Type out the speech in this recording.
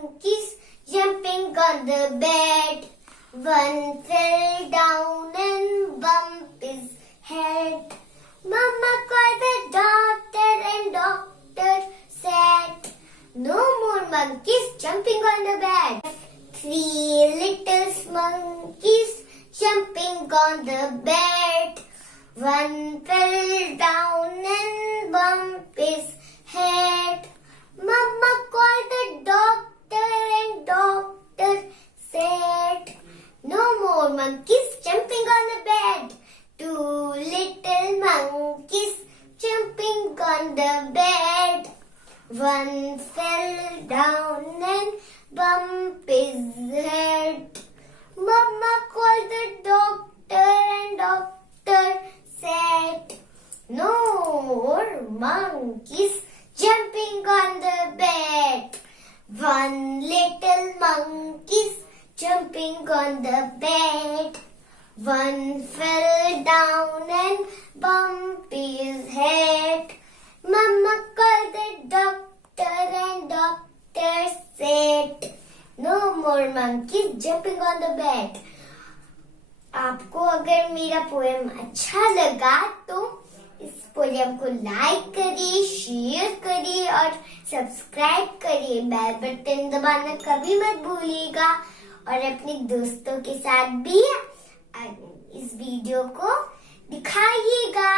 monkeys jumping on the bed. One fell down and bumped his head. Mama called the doctor and doctor said, no more monkeys jumping on the bed. 3 little monkeys jumping on the bed. One fell down and bumped his head. Mama called the doctor and doctor said, no more monkeys jumping on the bed. 2 little monkeys jumping on the bed. One fell down and bumped his head. Mama called the doctor and doctor said, no more monkeys jumping on the bed. 1 little monkeys jumping on the bed. One fell down and bumped his head. Mama called the doctor and doctor said, no more monkeys jumping on the bed. आपको अगर मेरा poem अच्छा लगा तो इस poem को like करिए, share करिए और सब्सक्राइब करिए। बेल बटन दबाना कभी मत भूलिएगा और अपने दोस्तों के साथ भी इस वीडियो को दिखाइएगा।